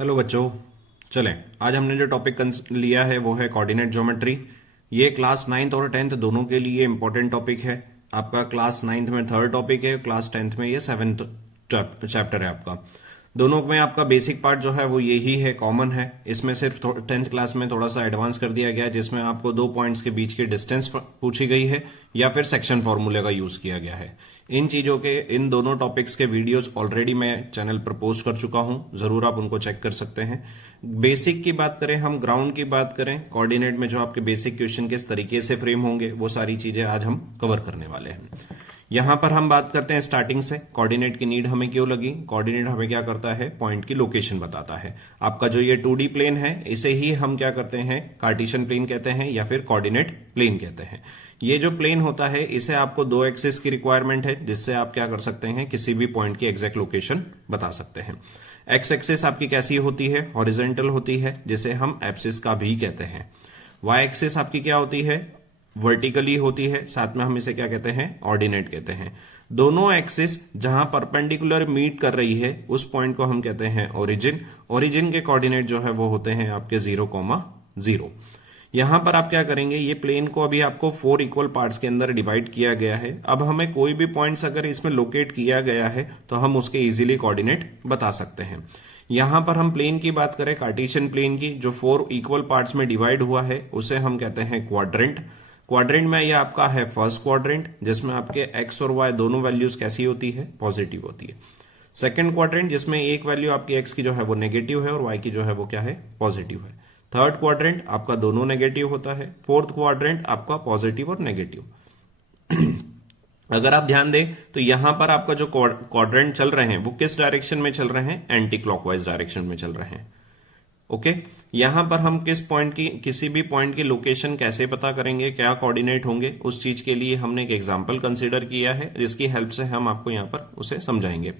Hello बच्चों। चलें, आज हमने जो टॉपिक लिया है वो है कोऑर्डिनेट ज्योमेट्री। ये क्लास 9th और 10th दोनों के लिए इंपॉर्टेंट टॉपिक है। आपका क्लास 9th में थर्ड टॉपिक है, क्लास 10th में ये 7th चैप्टर है आपका। दोनों में आपका बेसिक पार्ट जो है वो यही है, कॉमन है। इसमें सिर्फ 10th क्लास में थोड़ा सा एडवांस कर दिया गया है, जिसमें आपको दो पॉइंट्स के बीच की डिस्टेंस पूछी गई है या फिर सेक्शन फॉर्मूले का यूज किया गया है। इन चीजों के, इन दोनों टॉपिक्स के वीडियोस ऑलरेडी मैं चैनल पर पोस्ट कर चुका हूं, जरूर आप उनको चेक कर सकते हैं। बेसिक की बात करें, हम ग्राउंड की बात करें, कोऑर्डिनेट में जो आपके बेसिक क्वेश्चन किस तरीके से फ्रेम होंगे वो सारी चीजें आज हम कवर करने वाले हैं। यहां पर हम बात करते हैं स्टार्टिंग से, कोऑर्डिनेट की नीड हमें क्यों लगी। कोऑर्डिनेट हमें क्या करता है, पॉइंट की लोकेशन बताता है। आपका जो ये 2D प्लेन है इसे ही हम क्या करते हैं, कार्टेशियन प्लेन कहते हैं या फिर कोऑर्डिनेट प्लेन कहते हैं। ये जो प्लेन होता है इसे आपको दो एक्सिस की रिक्वायरमेंट है, जिससे आप क्या कर सकते हैं, किसी भी पॉइंट की एग्जैक्ट लोकेशन बता सकते हैं। एक्स एक्सिस आपकी कैसी होती है, हॉरिजॉन्टल होती है, जिसे हम एब्सिस का भी कहते हैं। वाई एक्सिस आपकी क्या होती है, वर्टिकली होती है, साथ में हम इसे क्या कहते हैं, ऑर्डिनेट कहते हैं। दोनों एक्सिस जहां परपेंडिकुलर मीट कर रही है उस पॉइंट को हम कहते हैं ओरिजिन। ओरिजिन के कोऑर्डिनेट जो है वो होते हैं आपके 0,0। यहां पर आप क्या करेंगे, ये प्लेन को अभी आपको 4 इक्वल पार्ट्स के अंदर डिवाइड किया गया है। अब हमें कोई भी पॉइंट्स अगर इसमें लोकेट किया गया है तो हम उसके इजीली कोऑर्डिनेट बता सकते हैं। यहां पर हम प्लेन की बात करें, कार्टेशियन प्लेन की, जो 4 इक्वल पार्ट्स में डिवाइड हुआ है उसे हम कहते हैं क्वाड्रेंट। क्वाड्रेंट में ये आपका है फर्स्ट क्वाड्रेंट, जिसमें आपके एक्स और वाई दोनों वैल्यूज कैसी होती है, पॉजिटिव होती है। सेकंड क्वाड्रेंट जिसमें एक वैल्यू आपकी एक्स की जो है वो नेगेटिव है और वाई की जो है वो क्या है, पॉजिटिव है। थर्ड क्वाड्रेंट आपका दोनों नेगेटिव होता है। फोर्थ क्वाड्रेंट आपका पॉजिटिव और नेगेटिव। अगर आप ध्यान दें तो यहां पर आपका जो क्वाड्रेंट चल रहे हैं वो किस डायरेक्शन में चल रहे हैं, एंटी क्लॉकवाइज डायरेक्शन में चल रहे हैं। ओके, यहां पर हम किसी भी पॉइंट की लोकेशन कैसे पता करेंगे, क्या कोऑर्डिनेट होंगे, उस चीज के लिए हमने एक एग्जांपल कंसीडर किया है, जिसकी हेल्प से हम आपको यहां पर उसे समझाएंगे।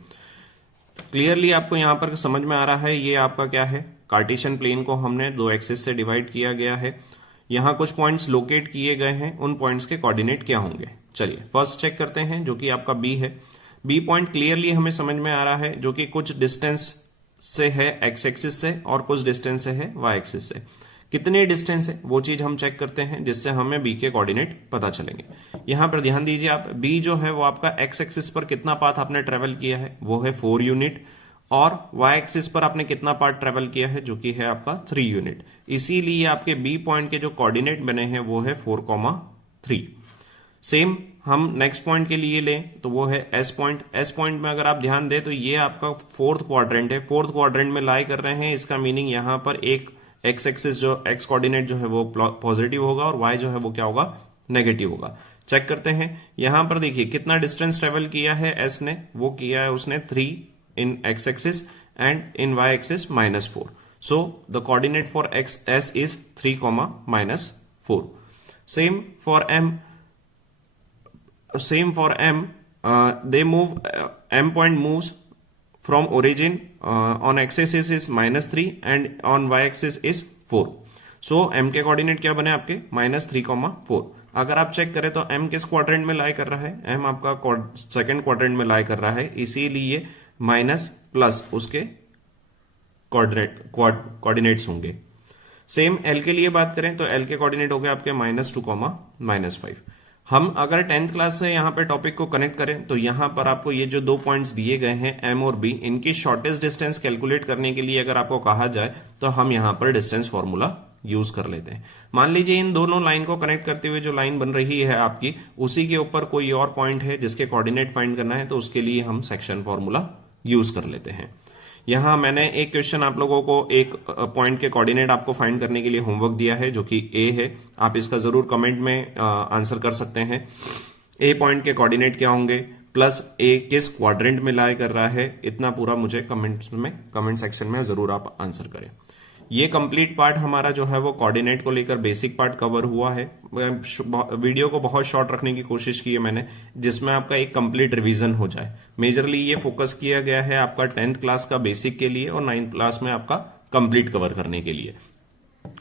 क्लियरली आपको यहां पर समझ में आ रहा है, ये आपका क्या है, कार्टेशियन प्लेन को हमने दो एक्सिस से डिवाइड किया गया है। यहां कुछ पॉइंट्स लोकेट किए गए हैं, उन पॉइंट्स के कोऑर्डिनेट क्या होंगे। चलिए फर्स्ट चेक करते हैं, जो कि आपका बी है। बी पॉइंट क्लियरली हमें समझ में आ रहा है, जो कि कुछ डिस्टेंस से है एक्स एक्सिस से और कुछ डिस्टेंस से है वाई एक्सिस से। कितने डिस्टेंस है वो चीज हम चेक करते हैं, जिससे हमें बी के कोऑर्डिनेट पता चलेंगे। यहां पर ध्यान दीजिए आप, बी जो है वो आपका एक्स एक्सिस पर कितना पाथ आपने ट्रेवल किया है, वो है 4 यूनिट, और वाई एक्सिस पर आपने कितना पार्ट ट्रेवल किया है, जो कि है आपका 3 यूनिट। इसीलिए आपके बी पॉइंट के जो कोऑर्डिनेट बने हैं वो है 4,3। सेम हम नेक्स्ट पॉइंट के लिए लें तो वो है एस पॉइंट। एस पॉइंट में अगर आप ध्यान दें तो ये आपका फोर्थ क्वाड्रेंट है, फोर्थ क्वाड्रेंट में लाई कर रहे हैं। इसका मीनिंग यहां पर एक एक्स एक्सिस जो एक्स कोऑर्डिनेट जो है वो पॉजिटिव होगा और वाई जो है वो क्या होगा, नेगेटिव होगा। चेक करते हैं, यहां पर देखिए कितना डिस्टेंस ट्रेवल किया है एस ने, वो किया है उसने 3 in x axis and in y axis -4. So the coordinate for s is 3, -4. Same for m. They move, m point moves from origin on x axis is -3 and on y axis is 4. So m के coordinate क्या बने आपके, -3,4। अगर आप check करें तो m किस quadrant में लाई कर रहा है, m आपका सेकंड क्वाड्रेंट में लाई कर रहा है, इसीलिए माइनस प्लस उसके कोऑर्डिनेट्स होंगे। सेम एल के लिए बात करें तो एल के कोऑर्डिनेट हो गए आपके -2, -5। हम अगर 10th क्लास से यहां पे टॉपिक को कनेक्ट करें तो यहां पर आपको ये जो दो पॉइंट्स दिए गए हैं एम और बी, इनकी शॉर्टेस्ट डिस्टेंस कैलकुलेट करने के लिए अगर आपको कहा जाए तो हम यहां पर डिस्टेंस फॉर्मूला यूज कर लेते हैं। मान लीजिए इन दोनों लाइन को कनेक्ट करते हुए जो लाइन बन रही है आपकी, उसी के ऊपर कोई और पॉइंट है जिसके कोऑर्डिनेट फाइंड करना है, तो उसके लिए हम सेक्शन फॉर्मूला यूज कर लेते हैं। यहां मैंने एक क्वेश्चन आप लोगों को एक पॉइंट के कोऑर्डिनेट आपको फाइंड करने के लिए होमवर्क दिया है, जो कि ए है। आप इसका जरूर कमेंट में आंसर कर सकते हैं। ए पॉइंट के कोऑर्डिनेट क्या होंगे, प्लस ए किस क्वाड्रेंट में लाई कर रहा है, इतना पूरा मुझे कमेंट सेक्शन में जरूर आप आंसर करें। ये कंप्लीट पार्ट हमारा जो है वो कोऑर्डिनेट को लेकर बेसिक पार्ट कवर हुआ है। वीडियो को बहुत शॉर्ट रखने की कोशिश की है मैंने, जिसमें आपका एक कंप्लीट रिवीजन हो जाए। मेजरली ये फोकस किया गया है आपका 10th क्लास का बेसिक के लिए और 9th क्लास में आपका कंप्लीट कवर करने के लिए।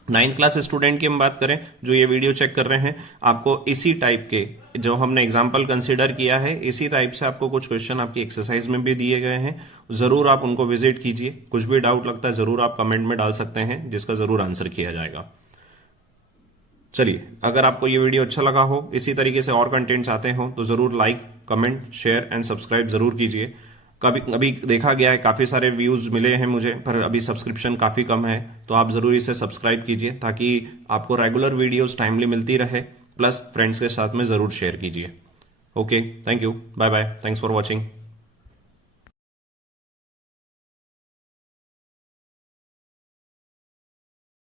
नाइन्थ क्लास स्टूडेंट की हम बात करें जो ये वीडियो चेक कर रहे हैं, आपको इसी टाइप के जो हमने एग्जाम्पल कंसीडर किया है, इसी टाइप से आपको कुछ क्वेश्चन आपकी एक्सरसाइज में भी दिए गए हैं। जरूर आप उनको विजिट कीजिए। कुछ भी डाउट लगता है जरूर आप कमेंट में डाल सकते हैं, जिसका जरूर आंसर किया जाएगा। चलिए, अगर आपको ये वीडियो अच्छा लगा हो, इसी तरीके से और कंटेंट चाहते हो, तो जरूर like, comment, share and subscribe जरूर कीजिए। कभी अभी देखा गया है काफी सारे व्यूज मिले हैं मुझे, पर अभी सब्सक्रिप्शन काफी कम है, तो आप जरूर इसे सब्सक्राइब कीजिए ताकि आपको रेगुलर वीडियोस टाइमली मिलती रहे। प्लस फ्रेंड्स के साथ में जरूर शेयर कीजिए। Okay, thank you, bye bye, thanks for watching.